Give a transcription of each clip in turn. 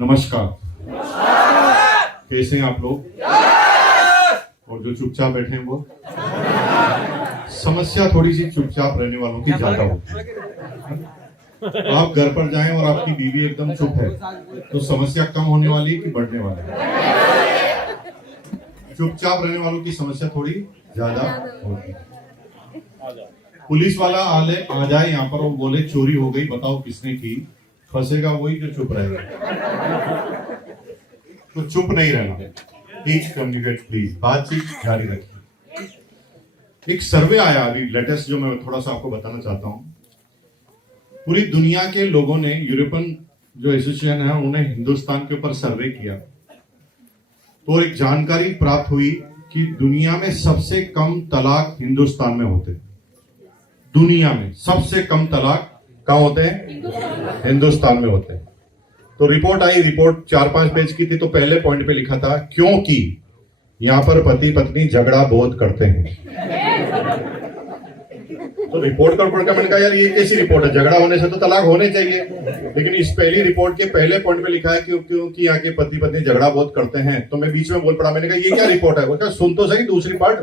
नमस्कार। कैसे हैं आप लोग? और जो चुपचाप बैठे हैं वो, समस्या थोड़ी सी चुपचाप रहने वालों की ज्यादा होती है। आप घर पर जाएं और आपकी बीवी एकदम चुप है तो समस्या कम होने वाली है कि बढ़ने वाली है? चुपचाप रहने वालों की समस्या थोड़ी ज्यादा होती है। पुलिस वाला आ जाए यहाँ पर और बोले चोरी हो गई, बताओ किसने की, फंसेगा वही जो चुप रहेगा। तो चुप नहीं रहना, टीच कम्युनिकेट प्लीज, बातचीत जारी रखिए। एक सर्वे आया अभी लेटेस्ट, जो मैं थोड़ा सा आपको बताना चाहता हूं। पूरी दुनिया के लोगों ने, यूरोपियन जो एसोसिएशन है उन्हें हिंदुस्तान के ऊपर सर्वे किया तो एक जानकारी प्राप्त हुई कि दुनिया में सबसे कम तलाक हिंदुस्तान में होते हैं। दुनिया में सबसे कम तलाक कहाँ होते हैं? हिंदुस्तान में होते हैं। तो रिपोर्ट आई, रिपोर्ट 4-5 पेज की थी। तो पहले पॉइंट पे लिखा था क्योंकि यहां पर पति पत्नी झगड़ा बहुत करते हैं। तो रिपोर्ट का पढ़कर मैंने कहा यार ये कैसी रिपोर्ट है, झगड़ा होने से तो तलाक होने चाहिए। लेकिन इस पहली रिपोर्ट के पहले पॉइंट पे लिखा है क्योंकि यहाँ के पति पत्नी झगड़ा बहुत करते हैं। तो मैं बीच में बोल पड़ा, मैंने कहा ये क्या रिपोर्ट है? बोलता सुन तो सही दूसरी पार्ट।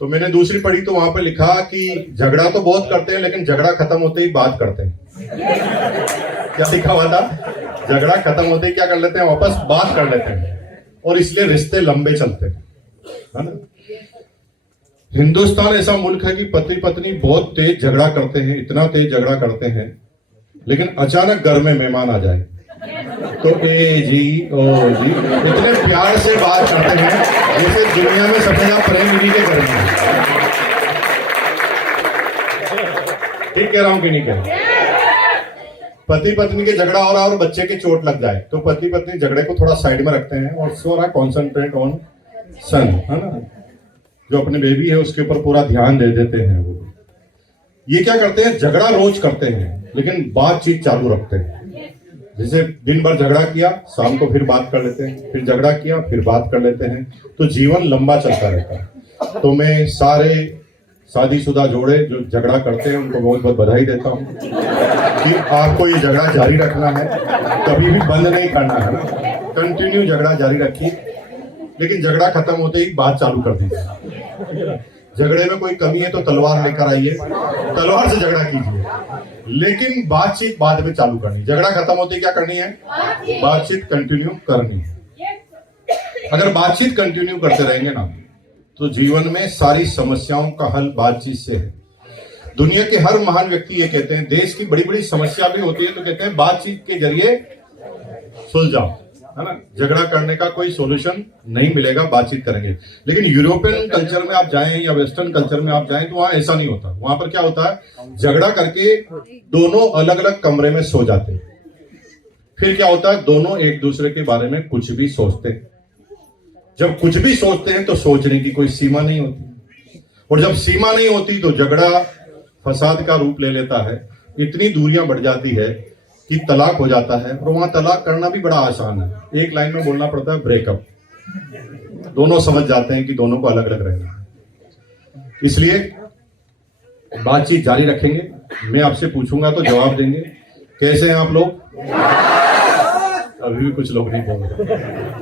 तो मैंने दूसरी पढ़ी तो वहां पे लिखा कि झगड़ा तो बहुत करते हैं लेकिन झगड़ा खत्म होते ही बात करते हैं। क्या लिखा हुआ था? झगड़ा खत्म होते ही क्या कर लेते हैं? वापस बात कर लेते हैं, और इसलिए रिश्ते लंबे चलते हैं, है ना। हिंदुस्तान ऐसा मुल्क है कि पति पत्नी बहुत तेज झगड़ा करते हैं, इतना तेज झगड़ा करते हैं, लेकिन अचानक घर में मेहमान आ जाए तो ए जी ओ जी इतने प्यार से बात करते हैं जैसे दुनिया में सबसे ज्यादा प्रेम इन्हीं के घर में। ठीक कह रहा हूं कि नहीं कह रहा? पति पत्नी के झगड़ा हो रहा है और बच्चे के चोट लग जाए तो पति पत्नी झगड़े को थोड़ा साइड में रखते हैं और थोड़ा कॉन्सेंट्रेट ऑन सन, है ना, जो अपने बेबी है उसके ऊपर पूरा ध्यान दे देते हैं। वो ये क्या करते हैं? झगड़ा रोज करते हैं लेकिन बातचीत चालू रखते हैं। जैसे दिन भर झगड़ा किया, शाम को फिर बात कर लेते हैं, फिर झगड़ा किया, फिर बात कर लेते हैं, तो जीवन लंबा चलता रहता है। तो मैं सारे शादीशुदा जोड़े जो झगड़ा करते हैं उनको बहुत बहुत बधाई देता हूं कि आपको ये झगड़ा जारी रखना है, कभी भी बंद नहीं करना है, कंटिन्यू झगड़ा जारी रखिए। लेकिन झगड़ा खत्म होते ही बात चालू कर दीजिए। झगड़े में कोई कमी है तो तलवार लेकर आइए, तलवार से झगड़ा कीजिए, लेकिन बातचीत बाद में चालू करनी। झगड़ा खत्म होते क्या करनी है? बातचीत कंटिन्यू करनी है। अगर बातचीत कंटिन्यू करते रहेंगे ना तो जीवन में सारी समस्याओं का हल बातचीत से है। दुनिया के हर महान व्यक्ति ये कहते हैं, देश की बड़ी बड़ी समस्या भी होती है तो कहते हैं बातचीत के जरिए सुलझाओ, है ना। झगड़ा करने का कोई सॉल्यूशन नहीं मिलेगा, बातचीत करेंगे। लेकिन यूरोपियन कल्चर में आप जाएं या वेस्टर्न कल्चर में आप जाएं तो वहां ऐसा नहीं होता। वहां पर क्या होता है? झगड़ा करके दोनों अलग अलग कमरे में सो जाते हैं। फिर क्या होता है? दोनों एक दूसरे के बारे में कुछ भी सोचते हैं। जब कुछ भी सोचते हैं तो सोचने की कोई सीमा नहीं होती, और जब सीमा नहीं होती तो झगड़ा फसाद का रूप ले लेता है। इतनी दूरियां बढ़ जाती है कि तलाक हो जाता है, और वहां तलाक करना भी बड़ा आसान है। एक लाइन में बोलना पड़ता है ब्रेकअप। दोनों समझ जाते हैं कि दोनों को अलग अलग रहना है। इसलिए बातचीत जारी रखेंगे। मैं आपसे पूछूंगा तो जवाब देंगे। कैसे हैं आप लोग? अभी भी कुछ लोग नहीं बोल रहे।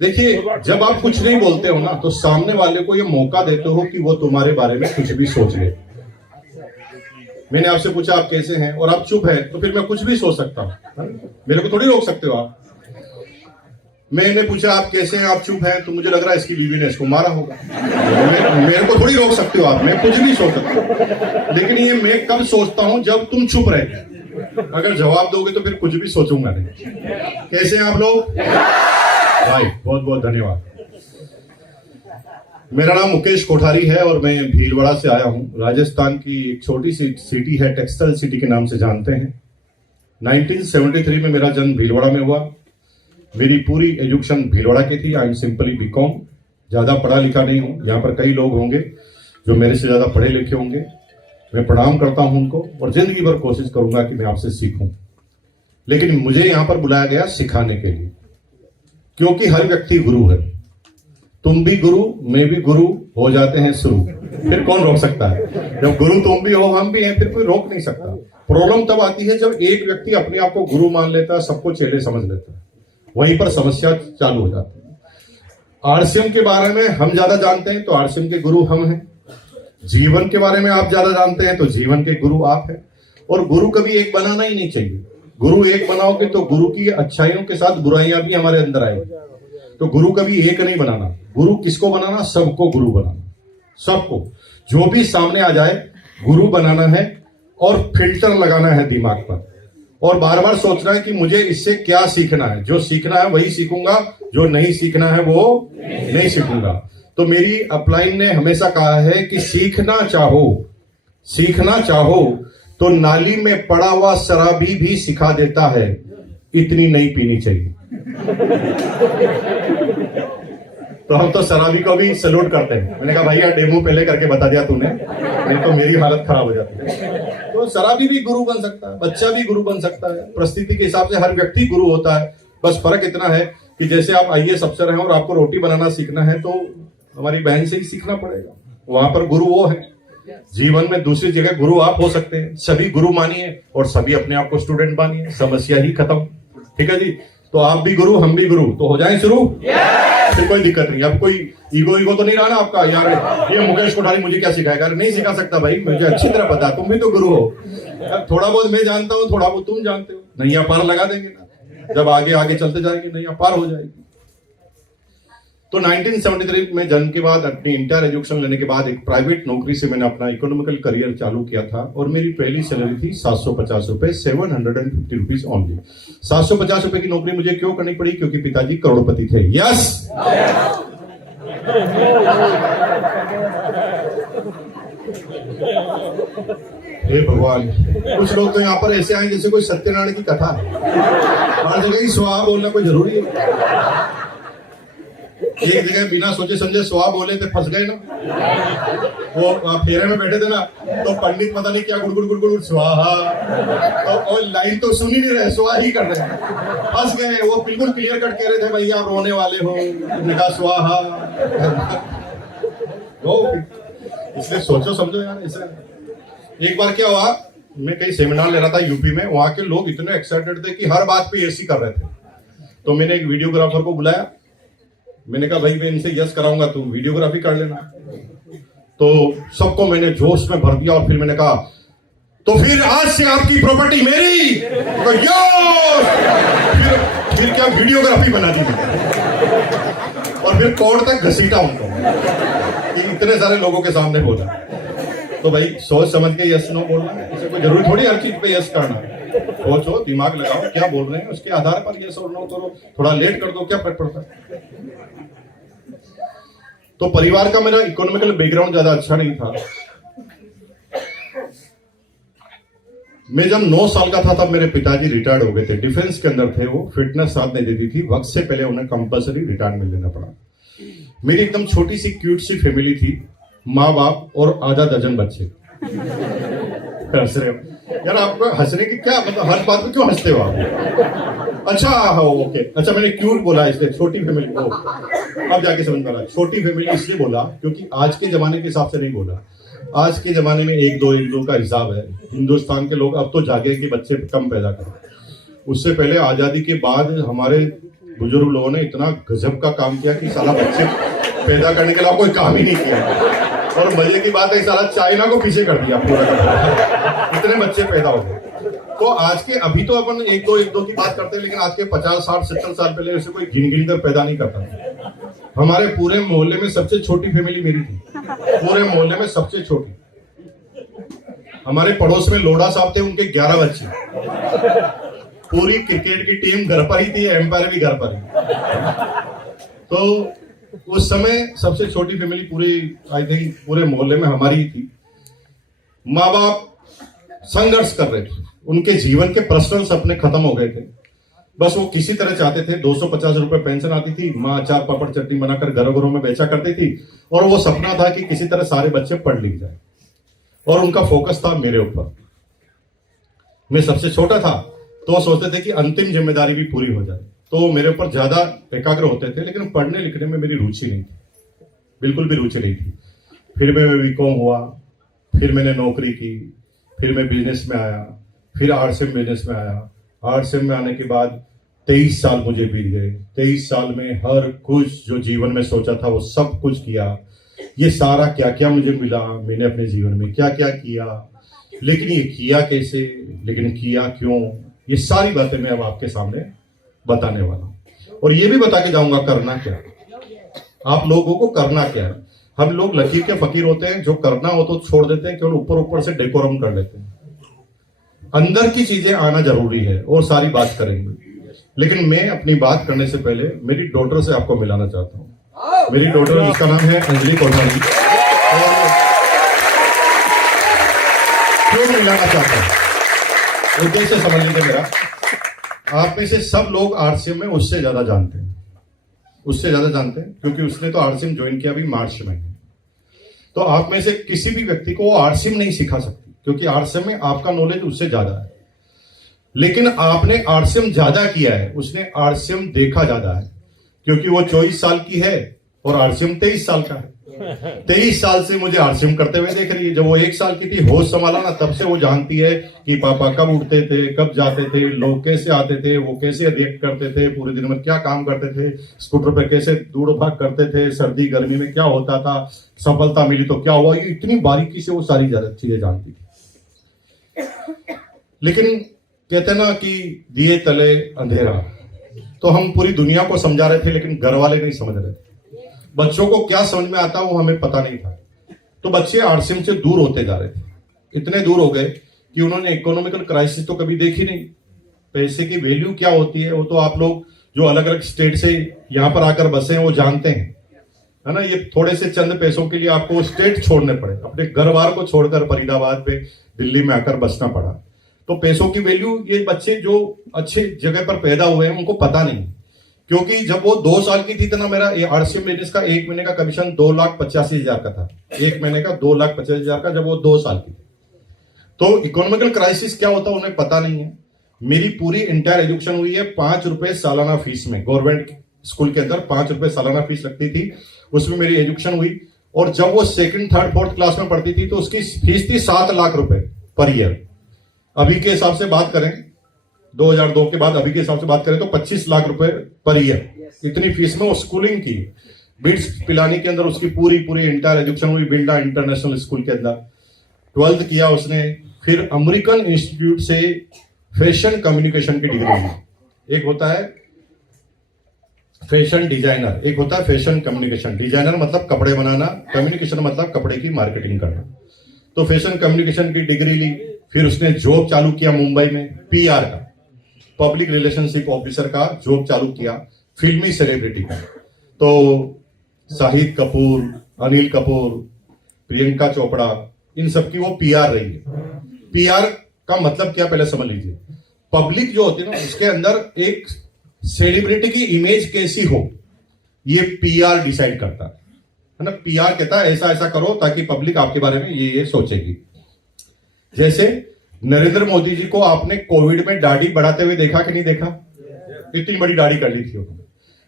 देखिए, जब आप कुछ नहीं बोलते हो ना तो सामने वाले को ये मौका देते हो कि वो तुम्हारे बारे में कुछ भी सोच ले। मैंने आपसे पूछा आप कैसे हैं और आप चुप है, तो फिर मैं कुछ भी सोच सकता हूं, मेरे को थोड़ी रोक सकते हो आप। मैंने पूछा आप कैसे हैं, आप चुप हैं, तो मुझे लग रहा है इसकी बीवी ने इसको मारा होगा। मेरे को थोड़ी रोक सकते हो आप, मैं कुछ भी सोच सकता हूं। लेकिन ये मैं कब सोचता हूं? जब तुम चुप रहते। अगर जवाब दोगे तो फिर कुछ भी सोचूंगा नहीं। कैसे हैं आप लोग? भाई बहुत बहुत धन्यवाद। मेरा नाम मुकेश कोठारी है और मैं भीलवाड़ा से आया हूं। राजस्थान की एक छोटी सी सिटी है, टेक्सटाइल सिटी के नाम से जानते हैं। 1973 में मेरा जन्म भीलवाड़ा में हुआ। मेरी पूरी एजुकेशन भीलवाड़ा की थी। I'm simply BCom. ज्यादा पढ़ा लिखा नहीं हूं। यहाँ पर कई लोग होंगे जो मेरे से ज्यादा पढ़े लिखे होंगे। मैं प्रणाम करता हूं उनको और जिंदगी भर कोशिश करूंगा कि मैं आपसे सीखूं। लेकिन मुझे यहाँ पर बुलाया गया सिखाने के लिए, क्योंकि हर व्यक्ति गुरु है। तुम भी गुरु मैं भी गुरु हो जाते हैं शुरू। फिर कौन रोक सकता है? जब गुरु तुम भी हो हम भी हैं, फिर कोई रोक नहीं सकता। प्रॉब्लम तब आती है जब एक व्यक्ति अपने आप को गुरु मान लेता है, सबको चेले समझ लेता है, वहीं पर समस्या चालू हो जाती है। आरसीएम के बारे में हम ज्यादा जानते हैं तो आरसीएम के गुरु हम हैं। जीवन के बारे में आप ज्यादा जानते हैं तो जीवन के गुरु आप हैं। और गुरु कभी एक बनाना ही नहीं चाहिए। गुरु एक बनाओगे तो गुरु की अच्छाइयों के साथ बुराइयां भी हमारे अंदर आएंगी। तो गुरु कभी एक नहीं बनाना। गुरु किसको बनाना? सबको गुरु बनाना, सबको। जो भी सामने आ जाए गुरु बनाना है और फिल्टर लगाना है दिमाग पर, और बार बार सोचना है कि मुझे इससे क्या सीखना है। जो सीखना है वही सीखूंगा, जो नहीं सीखना है वो नहीं सीखूंगा। तो मेरी अपलाइन ने हमेशा कहा है कि सीखना चाहो तो नाली में पड़ा हुआ शराबी भी सिखा देता है, इतनी नहीं पीनी चाहिए। तो हम तो शराबी को भी सैल्यूट करते हैं। मैंने कहा भाई यार डेमो पहले करके बता दिया तूने, नहीं तो मेरी हालत खराब हो जाती है। तो शराबी भी गुरु बन सकता है, बच्चा भी गुरु बन सकता है। परिस्थिति के हिसाब से हर व्यक्ति गुरु होता है। बस फर्क इतना है कि जैसे आप आईएएस अफसर हैं और आपको रोटी बनाना सीखना है तो हमारी बहन से ही सीखना पड़ेगा, वहां पर गुरु वो है। जीवन में दूसरी जगह गुरु आप हो सकते हैं। सभी गुरु मानिए और सभी अपने आप को स्टूडेंट मानिए, समस्या ही खत्म। ठीक है जी? तो आप भी गुरु हम भी गुरु, तो हो जाए शुरू। फिर कोई दिक्कत नहीं। अब कोई ईगो तो नहीं रहा ना आपका, यार ये मुकेश कोठारी मुझे क्या सिखाएगा? नहीं सिखा सकता भाई, मुझे अच्छी तरह पता, तुम भी तो गुरु हो। थोड़ा बहुत मैं जानता हूँ, थोड़ा बहुत तुम जानते हो, नैया पार लगा देंगे ना। जब आगे आगे चलते जाएंगे नैया पार हो जाएगी। तो 1973 में जन्म के बाद अपनी इंटर एजुकेशन लेने के बाद एक प्राइवेट नौकरी से मैंने अपना इकोनॉमिकल करियर चालू किया था और मेरी पहली सैलरी थी 750 रुपए, 750 रुपीज ओनली। 750 रुपए की नौकरी मुझे क्यों करनी पड़ी? क्योंकि पिताजी करोड़पति थे। यस, हे भगवान, कुछ लोग तो यहाँ पर ऐसे आए जैसे कोई सत्यनारायण की कथा है। हर जगह ही स्वाहा बोलना कोई जरूरी है? एक जगह बिना सोचे समझे स्वाहा बोले थे, फंस गए ना। वो फेरे में बैठे थे ना, तो पंडित पता नहीं क्या गुड़गुड़ गुड़गुड़ स्वाहा, तो लाइन तो सुन ही नहीं रहे, स्वाहा ही कर रहे, फंस गए। वो बिल्कुल क्लियर कट कह रहे थे भैया आप रोने वाले हो, तुमने कहा स्वाहा। इसलिए सोचो समझो यार। ऐसे एक बार क्या हुआ, मैं कहीं सेमिनार ले रहा था यूपी में, वहां के लोग इतने एक्साइटेड थे कि हर बात पे एसी कर रहे थे। तो मैंने एक वीडियोग्राफर को बुलाया, मैंने कहा भाई मैं इनसे यस कराऊंगा, तुम वीडियोग्राफी कर लेना। तो सबको मैंने जोश में भर दिया और फिर मैंने कहा तो फिर आज से आपकी प्रॉपर्टी मेरी। तो फिर क्या वीडियोग्राफी बना दी और फिर कोर्ट तक घसीटा उनको कि इतने सारे लोगों के सामने बोला। तो भाई सोच समझ के यस नो बोलना है, इसे कोई जरूरी थोड़ी हर चीज पे यस करना है। सोचो, दिमाग लगाओ, क्या बोल रहे हैं उसके आधार पर यस और नो करो। थोड़ा लेट कर दो, क्या फर्क पड़ता है? तो परिवार का मेरा इकोनॉमिकल बैकग्राउंड ज्यादा अच्छा नहीं था। मैं जब 9 साल का था तब मेरे पिताजी रिटायर्ड हो गए थे, डिफेंस के अंदर थे। वो फिटनेस साथ नहीं देती थी, वक्त से पहले उन्हें कंपलसरी रिटायरमेंट लेना पड़ा। मेरी एकदम छोटी सी क्यूट सी फैमिली थी, माँ बाप और आधा दर्जन बच्चे। हंस रहे हो यार? आपको हंसने की क्या मतलब, हर बात में क्यों हंसते हो आप? अच्छा हाँ ओके, अच्छा मैंने क्यूट बोला इसलिए, छोटी फैमिली को अब जाके समझ में आ रहा है। छोटी फैमिली इसलिए बोला क्योंकि आज के जमाने के हिसाब से नहीं बोला। आज के जमाने में एक दो का हिसाब है। हिंदुस्तान के लोग अब तो जागे कि बच्चे कम पैदा करें। उससे पहले आजादी के बाद हमारे बुजुर्ग लोगों ने इतना गजब का काम किया कि साला बच्चे पैदा करने के लिए कोई काम ही नहीं किया। और मजे की बात है साला चाइना को पीछे कर दिया पूरा का पूरा, इतने बच्चे पैदा हो गए। तो आज के अभी तो अपन एक दो की बात करते हैं, लेकिन आज के 50, 60, 70 साल पहले ऐसे कोई गिन कर पैदा नहीं करता। हमारे पूरे मोहल्ले में सबसे छोटी फैमिली मेरी थी, पूरे मोहल्ले में सबसे छोटी। हमारे पड़ोस में लोढ़ा साहब थे, उनके 11 बच्चे। पूरी क्रिकेट की टीम घर पर ही थी, एम्पायर भी घर पर ही। तो उस समय सबसे छोटी फैमिली पूरी आई थिंक पूरे मोहल्ले में हमारी ही थी। माँ बाप संघर्ष कर रहे थे, उनके जीवन के पर्सनल सपने खत्म हो गए थे। बस वो किसी तरह चाहते थे, 250 रुपए पेंशन आती थी, माँ अचार पापड़ चटनी बनाकर घरों घरों में बेचा करती थी। और वो सपना था कि किसी तरह सारे बच्चे पढ़ लिख जाए, और उनका फोकस था मेरे ऊपर। मैं सबसे छोटा था तो सोचते थे कि अंतिम जिम्मेदारी भी पूरी हो जाए, तो मेरे ऊपर ज्यादा एकाग्र होते थे। लेकिन पढ़ने लिखने में मेरी रुचि नहीं थी। बिल्कुल भी रुचि नहीं थी। फिर मैं बीकॉम हुआ, फिर मैंने नौकरी की, फिर मैं बिजनेस में आया, फिर आरसीएम बिजनेस में आया। आरसीएम में आने के बाद 23 साल मुझे बीत गए। 23 साल में हर कुछ जो जीवन में सोचा था वो सब कुछ किया। ये सारा क्या क्या मुझे मिला, मैंने अपने जीवन में क्या क्या किया, लेकिन ये किया कैसे, लेकिन किया क्यों, ये सारी बातें मैं अब आपके सामने बताने वाला हूं। और ये भी बता के जाऊंगा करना क्या, आप लोगों को करना क्या है। हम लोग लकीर के फकीर होते हैं, जो करना हो तो छोड़ देते हैं, केवल ऊपर ऊपर से डेकोरम कर लेते हैं। अंदर की चीजें आना जरूरी है और सारी बात करेंगे। लेकिन मैं अपनी बात करने से पहले मेरी डॉटर से आपको मिलाना चाहता हूँ। मेरी डॉटर, जिसका नाम है अंजलि कोठारी, क्यों मिलाना चाहता हूं, उद्देश्य समझ लीजिए मेरा। आप में से सब लोग आरसीएम में उससे ज्यादा जानते हैं, क्योंकि उसने तो आरसीएम ज्वाइन किया अभी मार्च में। तो आप में से किसी भी व्यक्ति को वो आरसीएम नहीं सिखा सकती, क्योंकि आरसीएम में आपका नॉलेज उससे ज्यादा है। लेकिन आपने आरसीएम ज्यादा किया है, उसने आरसीएम देखा ज्यादा है, क्योंकि वो 24 साल की है और आरसीएम 23 साल का है। 23 साल से मुझे आरसीएम करते हुए देख रही है। जब वो 1 साल की थी, होश संभाला ना, तब से वो जानती है कि पापा कब उठते थे, कब जाते थे, लोग कैसे आते थे, वो कैसे रिएक्ट करते थे, पूरे दिन में क्या काम करते थे, स्कूटर पे कैसे दूर भाग करते थे, सर्दी गर्मी में क्या होता था, सफलता मिली तो क्या हुआ, ये इतनी बारीकी से वो सारी चीजें जानती थी। लेकिन कहते ना कि दिए तले अंधेरा, तो हम पूरी दुनिया को समझा रहे थे, लेकिन घर वाले नहीं समझ रहे थे। बच्चों को क्या समझ में आता वो हमें पता नहीं था। तो बच्चे आरसीएम से दूर होते जा रहे थे, इतने दूर हो गए कि उन्होंने इकोनॉमिकल क्राइसिस तो कभी देखी नहीं। पैसे की वैल्यू क्या होती है वो तो आप लोग जो अलग अलग स्टेट से यहां पर आकर बसे हैं वो जानते हैं, है ना। ये थोड़े से चंद पैसों के लिए आपको स्टेट छोड़ने पड़े, अपने घर बार को छोड़कर फरीदाबाद पे दिल्ली में आकर बसना पड़ा। तो पैसों की वैल्यू ये बच्चे जो अच्छे जगह पर पैदा हुए हैं उनको पता नहीं, क्योंकि जब वो 2 साल की थी तो ना, मेरा आरसीएम बिजनेस का 1 महीने का कमीशन 2,85,000 का था। 1 महीने का 2,85,000 का, जब वो 2 साल की थी। तो इकोनॉमिकल क्राइसिस क्या होता है उन्हें पता नहीं है। मेरी पूरी इंटायर एजुकेशन हुई है 5 रुपए सालाना फीस में। गवर्नमेंट स्कूल के अंदर 5 रुपए सालाना फीस लगती थी, उसमें मेरी एजुकेशन हुई। और जब वो 2nd, 3rd, 4th क्लास में पढ़ती थी तो उसकी फीस थी 7 लाख रुपए पर ईयर। अभी के हिसाब से बात करें, 2002 के बाद अभी के हिसाब से बात करें तो 25 लाख रुपए पर ईयर, इतनी फीस में वो स्कूलिंग की। बिट्स पिलानी के अंदर उसकी पूरी इंटायर एजुकेशन हुई, बिल्डा इंटरनेशनल स्कूल के अंदर। 12th किया उसने, फिर अमेरिकन इंस्टीट्यूट से फैशन कम्युनिकेशन की डिग्री ली। एक होता है फैशन डिजाइनर, एक होता है फैशन कम्युनिकेशन। डिजाइनर मतलब कपड़े बनाना, कम्युनिकेशन मतलब कपड़े की मार्केटिंग करना। तो फैशन कम्युनिकेशन की डिग्री ली, फिर उसने जॉब चालू किया मुंबई में, पीआर का, पब्लिक रिलेशनशिप ऑफिसर का जॉब चालू किया, फिल्मी सेलिब्रिटी का। तो शाहिद कपूर, अनिल कपूर, प्रियंका चोपड़ा, इन सबकी वो पीआर रही है। पीआर का मतलब क्या पहले समझ लीजिए। पब्लिक जो होती है ना, उसके अंदर एक सेलिब्रिटी की इमेज कैसी हो, ये पीआर डिसाइड करता है ना। पीआर कहता है ऐसा ऐसा करो ताकि पब्लिक आपके बारे में ये सोचेगी। जैसे नरेंद्र मोदी जी को आपने कोविड में दाढ़ी बढ़ाते हुए देखा कि नहीं देखा? इतनी बड़ी दाढ़ी कर ली थी उन्होंने।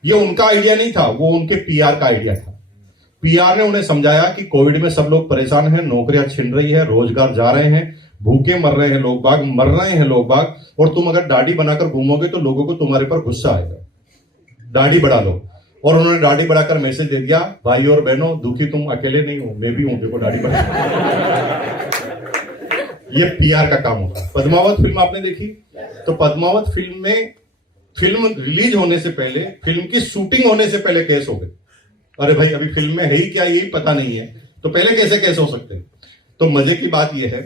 ये उनका आइडिया नहीं था, वो उनके पीआर का आइडिया था। पीआर ने उन्हें समझाया कि कोविड में सब लोग परेशान हैं, नौकरियां छिन रही है, रोजगार जा रहे हैं, भूखे मर रहे हैं लोग बाग, मर रहे हैं लोग बाग, और तुम अगर दाढ़ी बनाकर घूमोगे तो लोगों को तुम्हारे पर गुस्सा आएगा, दाढ़ी बढ़ा लो। और उन्होंने दाढ़ी बढ़ाकर मैसेज दे दिया, भाई और बहनों दुखी तुम अकेले नहीं हो, मैं भी हूं, देखो दाढ़ी बढ़ा। ये पीआर का काम होता है। पद्मावत फिल्म आपने देखी? तो पद्मावत फिल्म में, फिल्म रिलीज होने से पहले, फिल्म की शूटिंग होने से पहले केस हो गए। अरे भाई अभी फिल्म में है ही क्या यही पता नहीं है, तो पहले कैसे केस हो सकते हैं? तो मजे की बात यह है,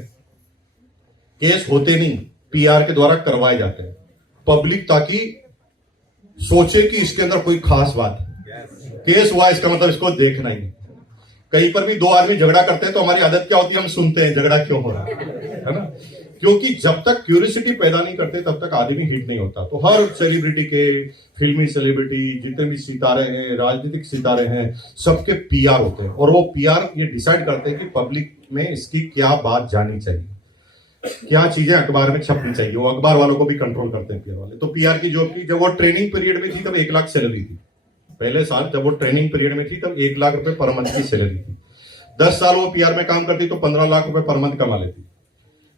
केस होते नहीं, पीआर के द्वारा करवाए जाते हैं। पब्लिक ताकि सोचे कि इसके अंदर कोई खास बात है। केस हुआ इसका मतलब इसको देखना ही। कहीं पर भी 2 आदमी झगड़ा करते हैं तो हमारी आदत क्या होती है, हम सुनते हैं झगड़ा क्यों हो रहा है ना। क्योंकि जब तक क्यूरियोसिटी पैदा नहीं करते तब तक आदमी हिट नहीं होता। तो हर सेलिब्रिटी के, फिल्मी सेलिब्रिटी, जितने भी सितारे हैं, राजनीतिक सितारे हैं, सबके पीआर होते हैं। और वो पीआर ये डिसाइड करते हैं कि पब्लिक में इसकी क्या बात जानी चाहिए, क्या चीजें अखबार में छपनी चाहिए। वो अखबार वालों को भी कंट्रोल करते हैं पीआर वाले। तो पीआर की जॉब की, जब वो ट्रेनिंग पीरियड में थी तब 1 लाख सैलरी थी। पहले साल जब वो ट्रेनिंग पीरियड में थी तब 1 लाख रुपए पर मंथ की सैलरी थी। 10 साल वो पीआर में काम करती तो 15 लाख रुपए पर मंथ कमा लेती।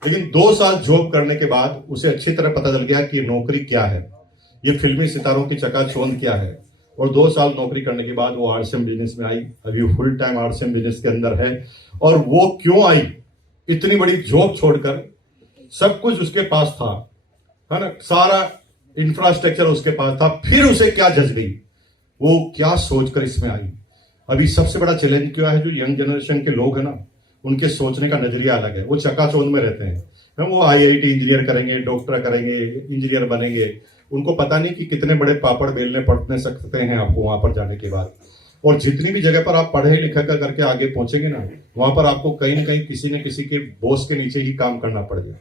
लेकिन 2 साल जॉब करने के बाद उसे अच्छी तरह पता चल गया कि ये नौकरी क्या है, ये फिल्मी सितारों की चकाचौंध क्या है। और 2 साल नौकरी करने के बाद वो आरसीएम बिजनेस में आई। अभी फुल टाइम आरसीएम बिजनेस के अंदर है। और वो क्यों आई? इतनी बड़ी जॉब छोड़कर, सब कुछ उसके पास था, है ना, सारा इंफ्रास्ट्रक्चर उसके पास था, फिर उसे क्या जज्बी, वो क्या सोचकर इसमें आई। अभी सबसे बड़ा चैलेंज क्या है, जो यंग जनरेशन के लोग हैं ना, उनके सोचने का नजरिया अलग है। वो चकाचौंध में रहते हैं, वो आईआईटी इंजीनियर करेंगे, डॉक्टर करेंगे, इंजीनियर बनेंगे। उनको पता नहीं कि कितने बड़े पापड़ बेलने पड़ने सकते हैं आपको वहां पर जाने के बाद। और जितनी भी जगह पर आप पढ़े लिखा करके आगे पहुंचेंगे ना, वहां पर आपको कहीं ना कहीं किसी न किसी के बॉस के नीचे ही काम करना पड़ जाए।